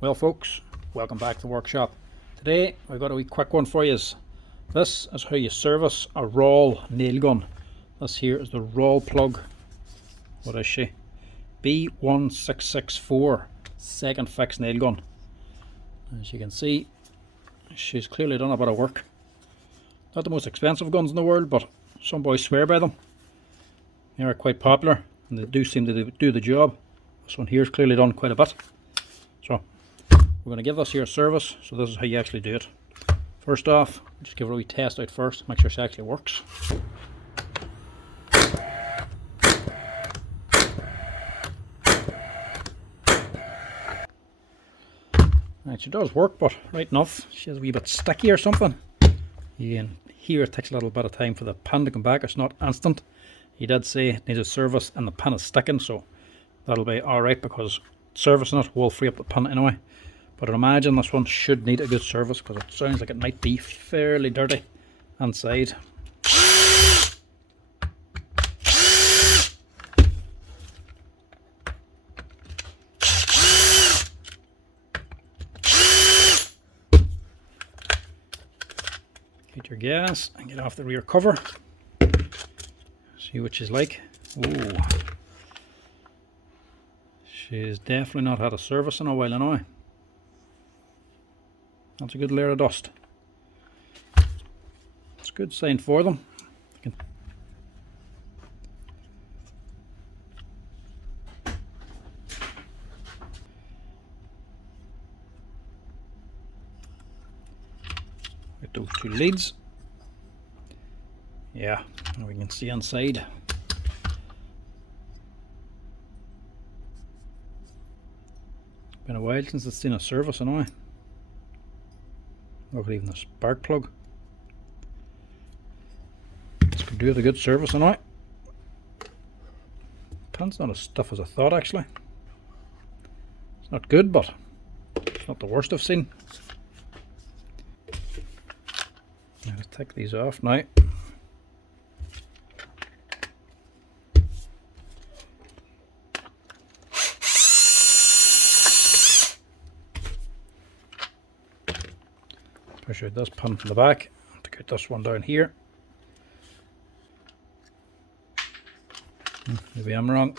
Well folks, welcome back to the workshop. Today I've got a wee quick one for you. This is how you service a Rawl nail gun. This here is the Rawl Plug, what is she? B1664 second fix nail gun. As you can see, she's clearly done a bit of work. Not the most expensive guns in the world, but some boys swear by them. They are quite popular and they do seem to do the job. This one here is clearly done quite a bit. So we're going to give this here a service. So this is how you actually do it. First off, just give it a wee test out first, make sure it actually works. Right, she does work, but right enough. She's a wee bit sticky or something. You can hear it takes a little bit of time for the pin to come back. It's not instant. He did say it needs a service and the pin is sticking, so that'll be alright because servicing it will free up the pin anyway. But I imagine this one should need a good service because it sounds like it might be fairly dirty inside. Get your gas and get off the rear cover. See what she's like. Ooh. She's definitely not had a service in a while anyway. That's a good layer of dust. It's a good sign for them. Get those two leads. Yeah, and we can see inside. Been a while since it's seen a service anyway. Look at even the spark plug. This could do it a good service anyway. Pin's not as stiff as I thought actually. It's not good, but it's not the worst I've seen. Let's take these off now. Push out this pin from the back to get this one down here. Maybe I'm wrong.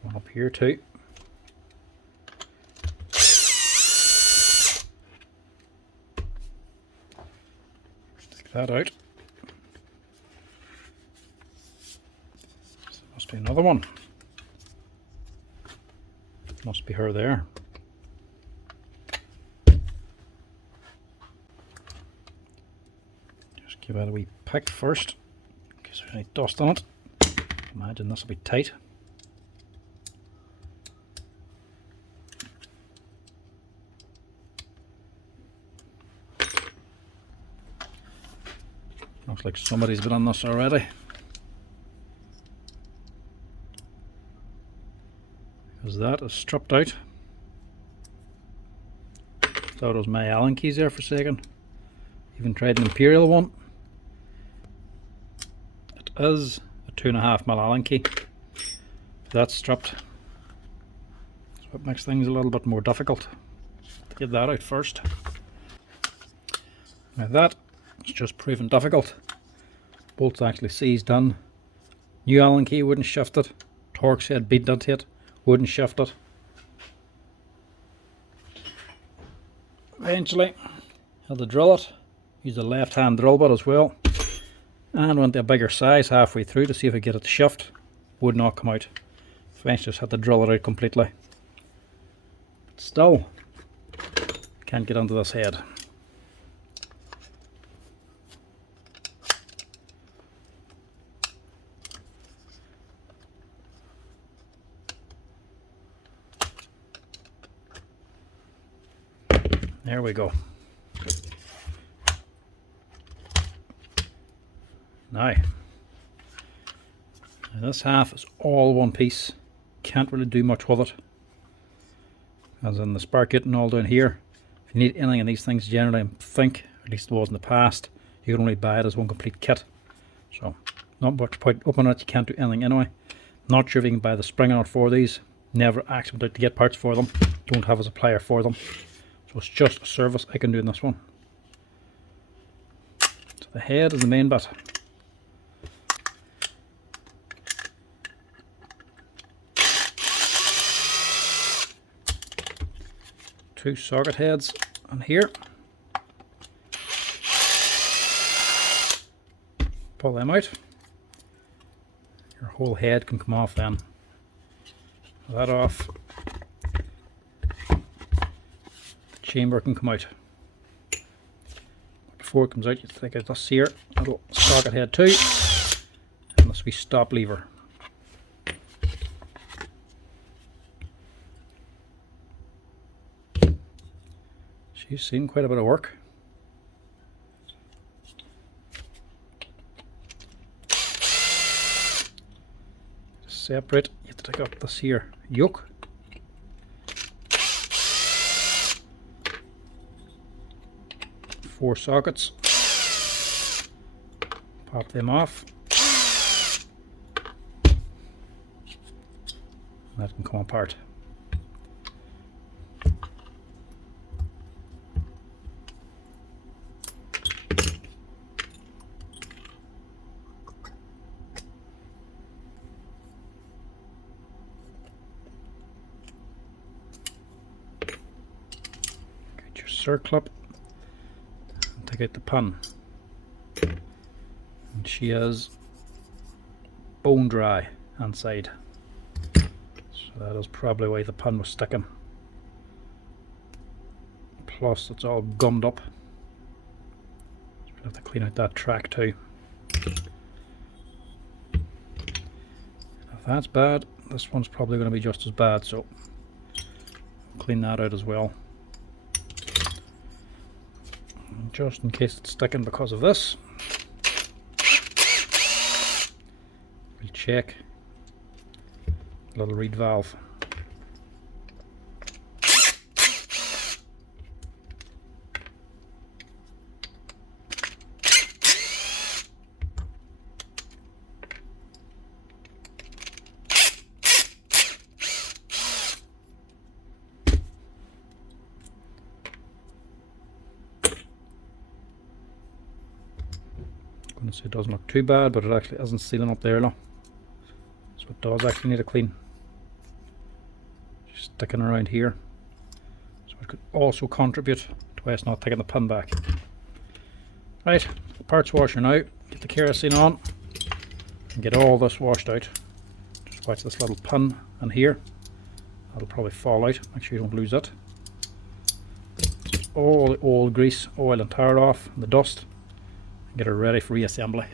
One up here too. Take that out. So must be another one. Must be her there. Give it a wee pick first, in case there's any dust on it. Imagine this will be tight. Looks like somebody's been on this already. Because that is stripped out. Thought it was my Allen keys there for a second. Even tried an Imperial one. Is a 2.5mm Allen key. That's stripped, so it makes things a little bit more difficult to get that out first. Now that is just proving difficult. Bolt's actually seized in. New Allen key wouldn't shift it. Torx head beat into it, wouldn't shift it. Eventually had to drill it. Use the left hand drill bit as well. And went to a bigger size halfway through to see if I get it to shift. Would not come out. Eventually just had to drill it out completely. But still, can't get onto this head. There we go. Now, this half is all one piece. Can't really do much with it. As in the spark kit and all down here. If you need anything in these things, generally I think, at least it was in the past, you can only buy it as one complete kit. So, not much point opening it, you can't do anything anyway. Not sure if you can buy the spring or not for these. Never actually went out to get parts for them. Don't have a supplier for them. So it's just a service I can do in this one. So the head is the main bit. Two socket heads on here. Pull them out. Your whole head can come off then. Pull that off. The chamber can come out. Before it comes out, you take out this here little socket head too, and this wee stop lever. She's seen quite a bit of work. Separate, you have to take out this here yoke. Four sockets. Pop them off. That can come apart. Circlip and take out the pin, and she is bone dry inside, so that is probably why the pin was sticking. Plus it's all gummed up, so we'll have to clean out that track too. If that's bad, this one's probably going to be just as bad, so clean that out as well. Just in case it's sticking because of this, we'll check the little reed valve. So it doesn't look too bad, but it actually isn't sealing up there now, so it does actually need a clean. Just sticking around here, so it could also contribute to why it's not taking the pin back. Right, the parts washer now. Get the kerosene on and get all this washed out. Just watch this little pin in here, that'll probably fall out. Make sure you don't lose it. All the old grease, oil and tar off, and the dust. Get her ready for reassembly.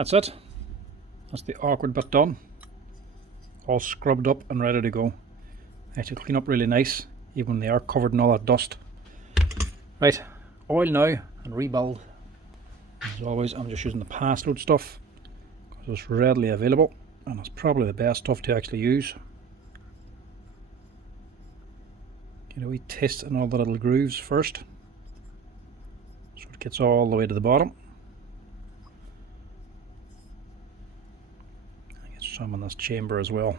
That's it. That's the awkward bit done. All scrubbed up and ready to go. Actually clean up really nice, even when they are covered in all that dust. Right, oil now and rebuild. As always, I'm just using the pass load stuff because it's readily available and it's probably the best stuff to actually use. Get a wee test in all the little grooves first, so it gets all the way to the bottom. I get some in this chamber as well.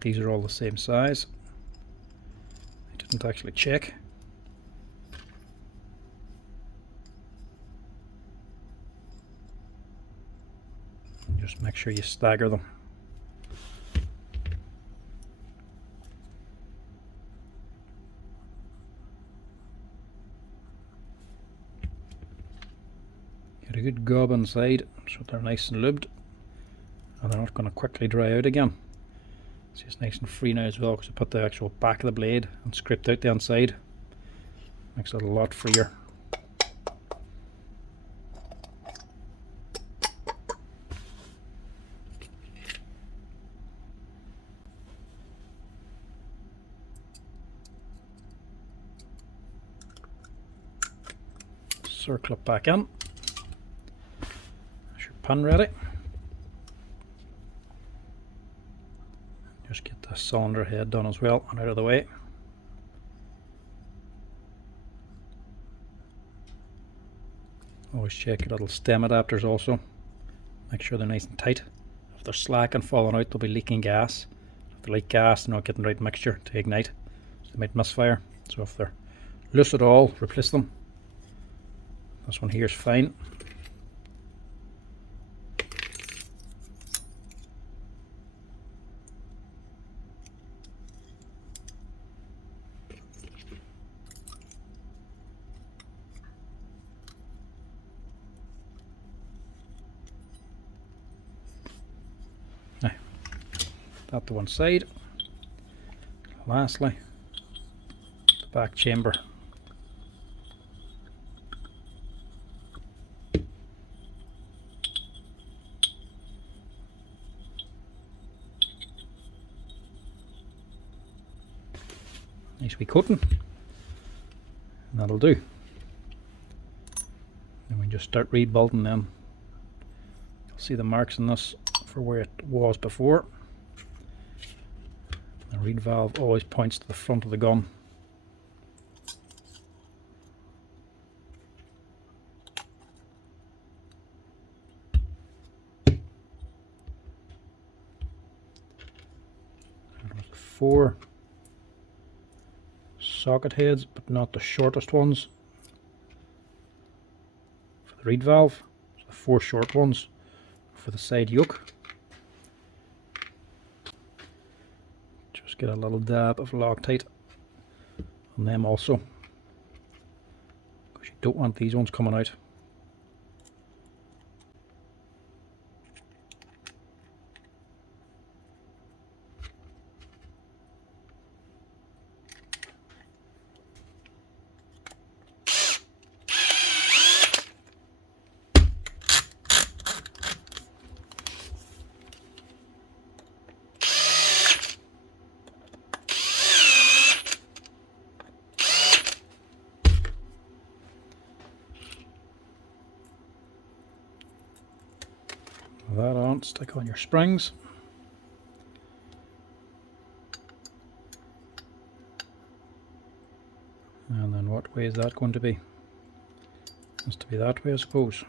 These are all the same size. I didn't actually check. Just make sure you stagger them. Get a good gob inside so they're nice and lubed and they're not going to quickly dry out again. See, it's nice and free now as well because I put the actual back of the blade and scraped out the inside. Makes it a lot freer. Circle it back in. That's your pin ready. Just get the cylinder head done as well and out of the way. Always check your little stem adapters also. Make sure they're nice and tight. If they're slack and falling out, they'll be leaking gas. If they leak gas, they're not getting the right mixture to ignite, so they might misfire. So if they're loose at all, replace them. This one here is fine. Now, that to one side. Lastly, the back chamber. Nice wee coating, and that'll do. Then we just start rebuilding them. You'll see the marks in this for where it was before. The reed valve always points to the front of the gun. There's 4 socket heads, but not the shortest ones for the reed valve. So the 4 short ones for the side yoke. Just get a little dab of Loctite on them also, because you don't want these ones coming out. That on, stick on your springs. And then what way is that going to be? It has to be that way, I suppose.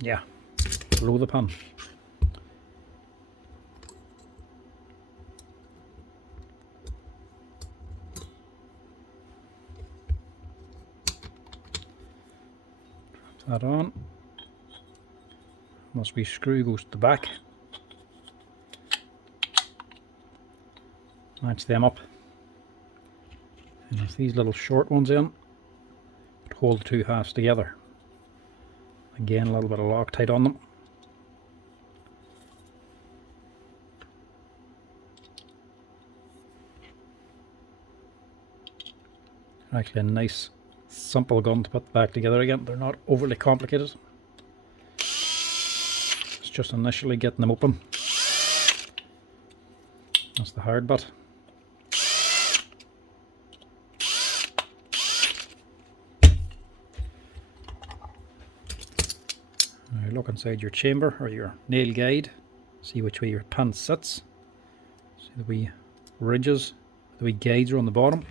Yeah, below the pin. That on. This wee screw goes to the back. Match them up. And there's these little short ones in. It hold the two halves together. Again, a little bit of Loctite on them. Actually a nice simple gun to put back together again. They're not overly complicated. It's just initially getting them open. That's the hard bit. Now look inside your chamber or your nail guide. See which way your pin sits. See the wee ridges, the wee guides are on the bottom.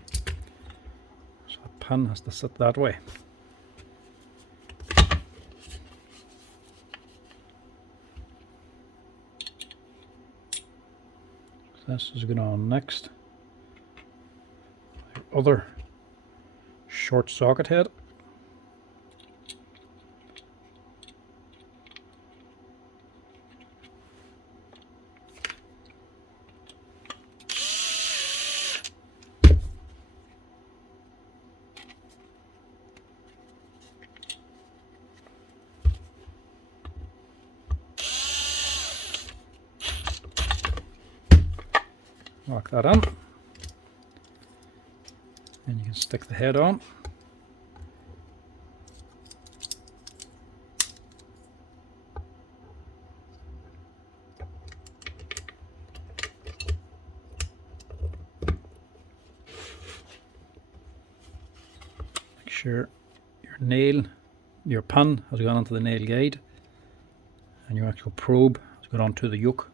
So the pin has to sit that way. This is going on next. The other short socket head. Lock that in, and you can stick the head on. Make sure your pin has gone onto the nail guide, and your actual probe has gone onto the yoke.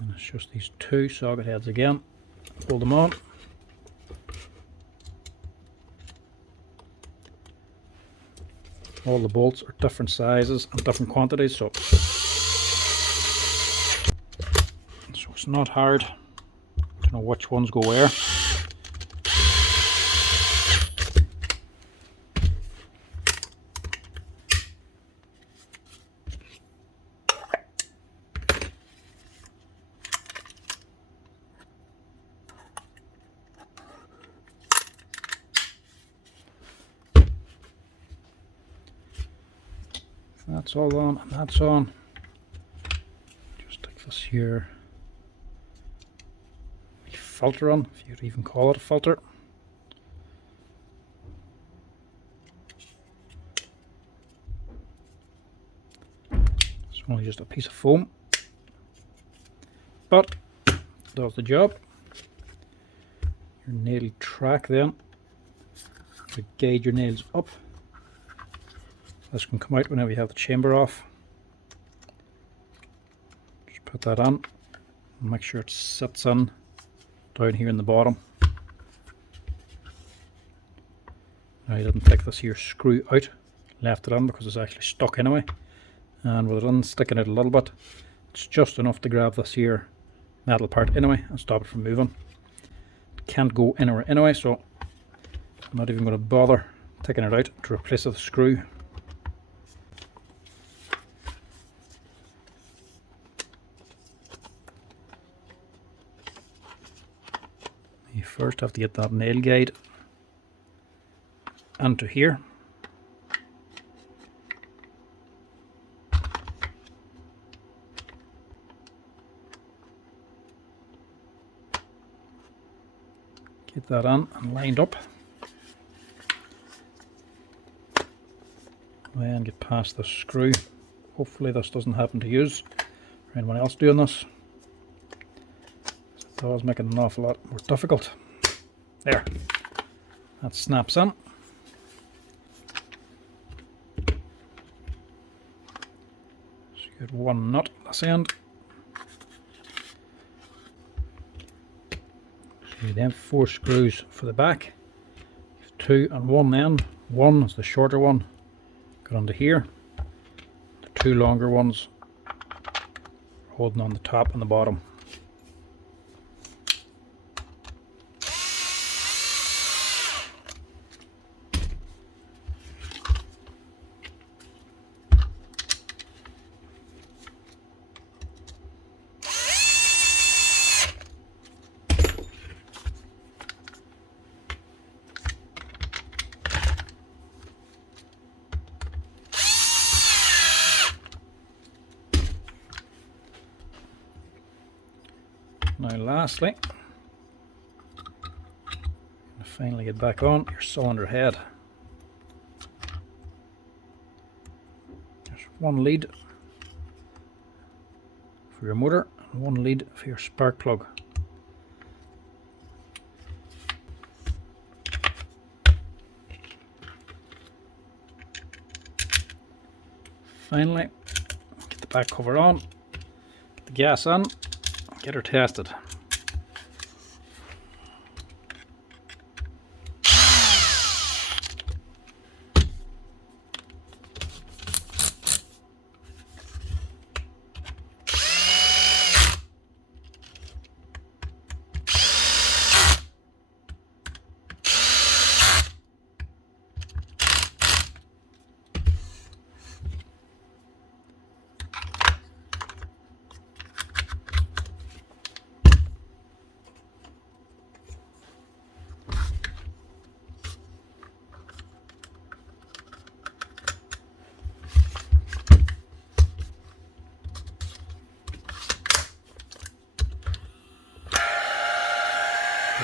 And it's just these two socket heads again. Hold them on. All the bolts are different sizes and different quantities, so it's not hard to know which ones go where. That's all on and that's on. Just stick this here filter on, if you'd even call it a filter. It's only just a piece of foam, but it does the job. Your nail track then, to guide your nails up. This can come out whenever you have the chamber off. Just put that on and make sure it sits in down here in the bottom. Now, I didn't take this here screw out, left it on because it's actually stuck anyway, and with it in sticking out a little bit, it's just enough to grab this here metal part anyway and stop it from moving. It can't go anywhere anyway, so I'm not even going to bother taking it out to replace it with a screw. You first have to get that nail guide into here. Get that on and lined up. And get past the screw. Hopefully this doesn't happen to use or anyone else doing this. It does make it an awful lot more difficult. There, that snaps in. So you get one nut at this end. So you then have 4 screws for the back. You have 2 on one end. One is the shorter one, got onto here. The 2 longer ones holding on the top and the bottom. Now lastly, finally get back on your cylinder head. There's one lead for your motor and one lead for your spark plug. Finally, get the back cover on, get the gas on, get her tested.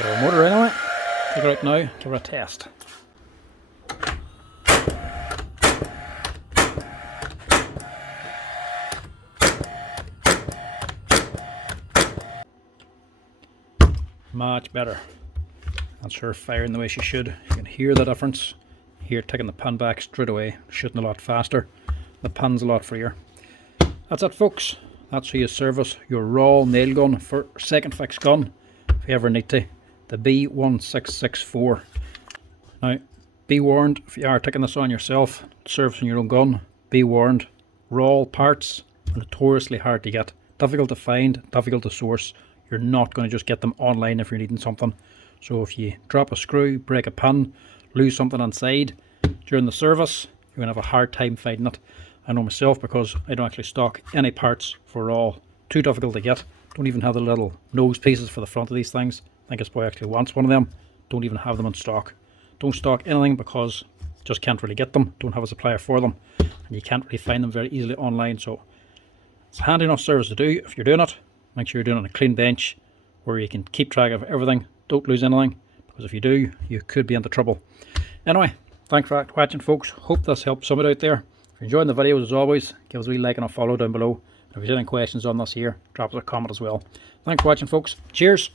Our motor anyway, take her out now, give her a test. Much better. That's her firing the way she should. You can hear the difference. Here, taking the pan back straight away, shooting a lot faster. The pan's a lot freer. That's it, folks. That's how you service your Rawl nail gun for second fix gun if you ever need to. The B1664. Now, be warned, if you are taking this on yourself, servicing your own gun, be warned, Rawl parts are notoriously hard to get. Difficult to find, difficult to source. You're not going to just get them online if you're needing something. So if you drop a screw, break a pin, lose something inside during the service, you're going to have a hard time finding it. I know myself because I don't actually stock any parts for Rawl. Too difficult to get. Don't even have the little nose pieces for the front of these things. I think this boy actually wants one of them. Don't even have them in stock. Don't stock anything because just can't really get them. Don't have a supplier for them. And you can't really find them very easily online. So it's a handy enough service to do if you're doing it. Make sure you're doing it on a clean bench where you can keep track of everything. Don't lose anything, because if you do, you could be into trouble. Anyway, thanks for watching, folks. Hope this helped somebody out there. If you're enjoying the videos, as always, give us a wee like and a follow down below. And if you have any questions on this here, drop us a comment as well. Thanks for watching, folks. Cheers.